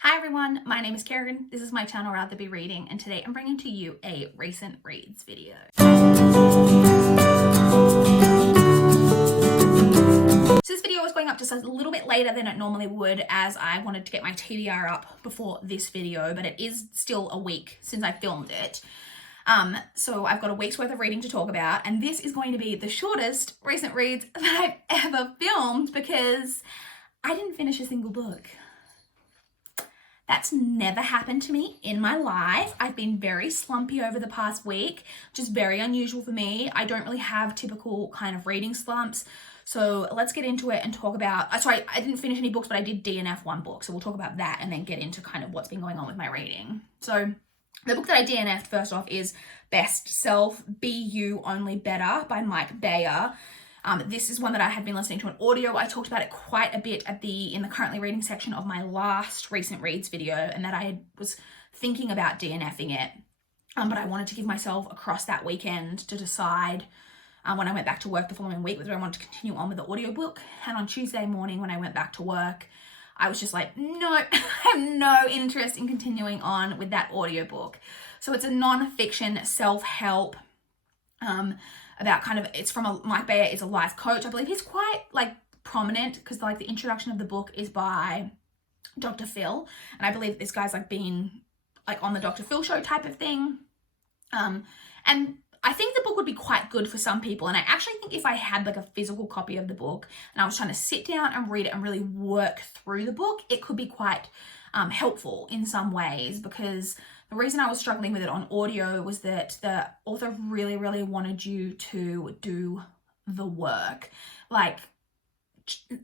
Hi everyone, my name is Karen. This is my channel Rather Be Reading, and today I'm bringing to you a recent reads video. So this video is going up just a little bit later than it normally would, as I wanted to get my TBR up before this video, but it is still a week since I filmed it. So I've got a week's worth of reading to talk about, and this is going to be the shortest recent reads that I've ever filmed because I didn't finish a single book. That's never happened to me in my life. I've been very slumpy over the past week, which is very unusual for me. I don't really have typical kind of reading slumps. So let's get into it and talk about, sorry, I didn't finish any books, but I did DNF one book. So we'll talk about that and then get into kind of what's been going on with my reading. So the book that I DNF'd first off is Best Self, Be You Only Better by Mike Bayer. This is one that I had been listening to an audio. I talked about it quite a bit in the currently reading section of my last recent reads video, and that I was thinking about DNFing it. But I wanted to give myself across that weekend to decide when I went back to work the following week whether I wanted to continue on with the audiobook. And on Tuesday morning when I went back to work, I was just like, no, I have no interest in continuing on with that audiobook. So it's a non-fiction self-help about kind of, it's from Mike Bayer is a life coach. I believe he's quite like prominent because like the introduction of the book is by Dr. Phil. And I believe this guy's like been like on the Dr. Phil show type of thing. And I think the book would be quite good for some people. And I actually think if I had like a physical copy of the book and I was trying to sit down and read it and really work through the book, it could be quite helpful in some ways, because the reason I was struggling with it on audio was that the author really, really wanted you to do the work. Like,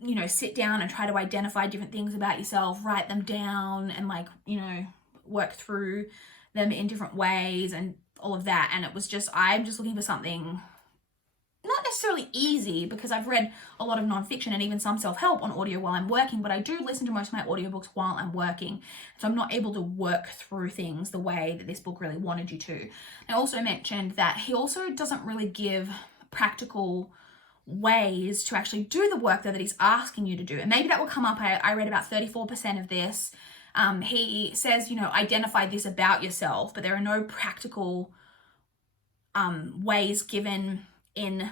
you know, sit down and try to identify different things about yourself, write them down and like, you know, work through them in different ways and all of that. And it was just, I'm just looking for something not necessarily easy, because I've read a lot of nonfiction and even some self-help on audio while I'm working, but I do listen to most of my audiobooks while I'm working. So I'm not able to work through things the way that this book really wanted you to. I also mentioned that he also doesn't really give practical ways to actually do the work that he's asking you to do. And maybe that will come up. I read about 34% of this. He says, you know, identify this about yourself, but there are no practical ways given in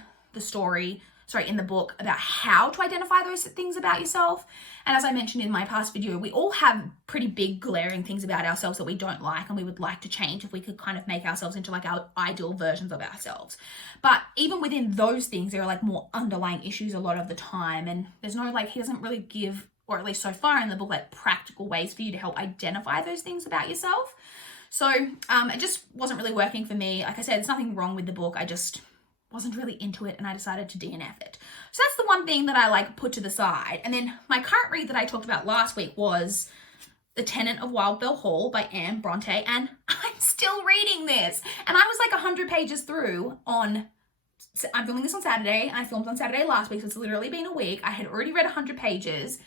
the book about how to identify those things about yourself. And as I mentioned in my past video, we all have pretty big glaring things about ourselves that we don't like and we would like to change if we could kind of make ourselves into like our ideal versions of ourselves. But even within those things, there are like more underlying issues a lot of the time. And there's no like, he doesn't really give, or at least so far in the book, like practical ways for you to help identify those things about yourself. So it just wasn't really working for me. Like I said, there's nothing wrong with the book. I just wasn't really into it and I decided to DNF it. So that's the one thing that I like put to the side. And then my current read that I talked about last week was The Tenant of Wildfell Hall by Anne Bronte, and I'm still reading this. And I was like 100 pages through I'm filming this on Saturday. I filmed on Saturday last week, so it's literally been a week. I had already read 100 pages.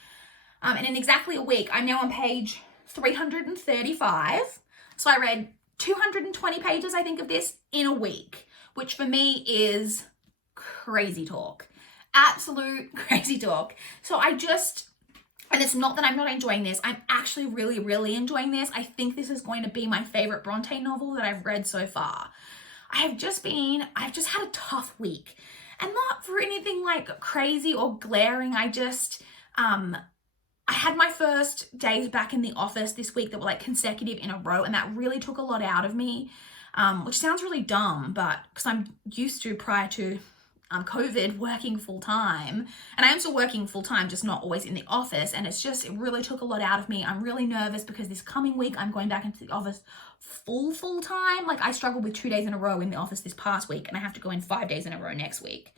And in exactly a week, I'm now on page 335. So I read 220 pages, I think, of this in a week, which for me is crazy talk. Absolute crazy talk. So and it's not that I'm not enjoying this. I'm actually really, really enjoying this. I think this is going to be my favorite Bronte novel that I've read so far. I've just had a tough week, and not for anything like crazy or glaring. I had my first days back in the office this week that were like consecutive in a row, and that really took a lot out of me. Which sounds really dumb, but because I'm used to, prior to COVID, working full time, and I am still working full time, just not always in the office. And it really took a lot out of me. I'm really nervous because this coming week I'm going back into the office full time. Like I struggled with 2 days in a row in the office this past week, and I have to go in 5 days in a row next week.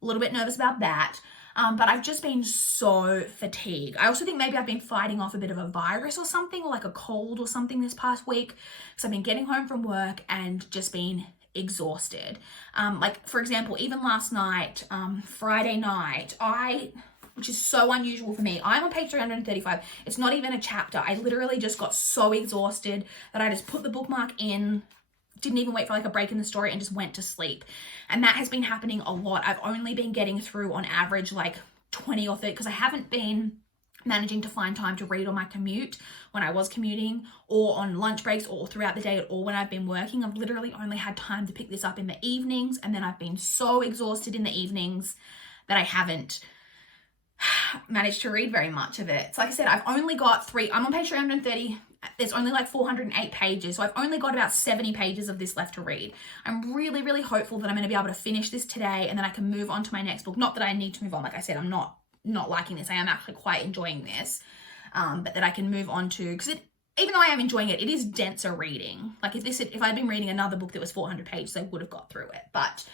A little bit nervous about that. But I've just been so fatigued. I also think maybe I've been fighting off a bit of a virus or something, or like a cold or something this past week. So I've been getting home from work and just been exhausted. Like for example, even last night, Friday night, which is so unusual for me, I'm on page 335. It's not even a chapter. I literally just got so exhausted that I just put the bookmark in, didn't even wait for like a break in the story, and just went to sleep. And that has been happening a lot. I've only been getting through on average like 20 or 30, because I haven't been managing to find time to read on my commute when I was commuting, or on lunch breaks, or throughout the day, or when I've been working. I've literally only had time to pick this up in the evenings, and then I've been so exhausted in the evenings that I haven't managed to read very much of it. So like I said, I've only got I'm on page 330. There's only like 408 pages. So I've only got about 70 pages of this left to read. I'm really, really hopeful that I'm going to be able to finish this today, and then I can move on to my next book. Not that I need to move on. Like I said, I'm not liking this. I am actually quite enjoying this. But that I can move on to, because even though I am enjoying it, it is denser reading. Like if I'd been reading another book that was 400 pages, I would have got through it. But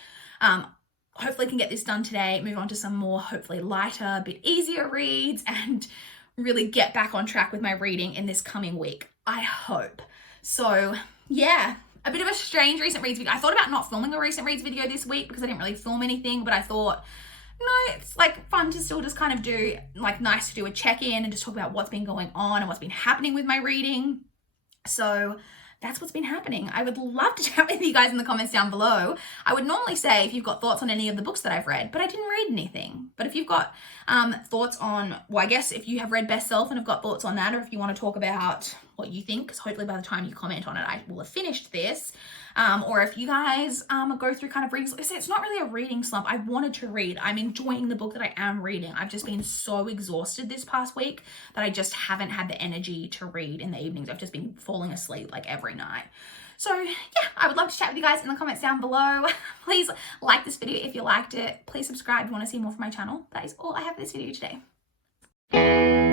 hopefully I can get this done today, move on to some more, hopefully lighter, a bit easier reads, and really get back on track with my reading in this coming week, I hope. So yeah, a bit of a strange recent reads video. I thought about not filming a recent reads video this week because I didn't really film anything, but I thought, no, it's like fun to still just kind of do, like nice to do a check-in and just talk about what's been going on and what's been happening with my reading. So that's what's been happening. I would love to chat with you guys in the comments down below. I would normally say if you've got thoughts on any of the books that I've read, but I didn't read anything. But if you've got thoughts on, well, I guess if you have read Best Self and have got thoughts on that, or if you want to talk about what you think, because hopefully by the time you comment on it, I will have finished this. Or if you guys go through kind of reading, like I said, it's not really a reading slump. I wanted to read. I'm enjoying the book that I am reading. I've just been so exhausted this past week that I just haven't had the energy to read in the evenings. I've just been falling asleep like every night. So yeah, I would love to chat with you guys in the comments down below. Please like this video if you liked it. Please subscribe if you want to see more from my channel. That is all I have for this video today.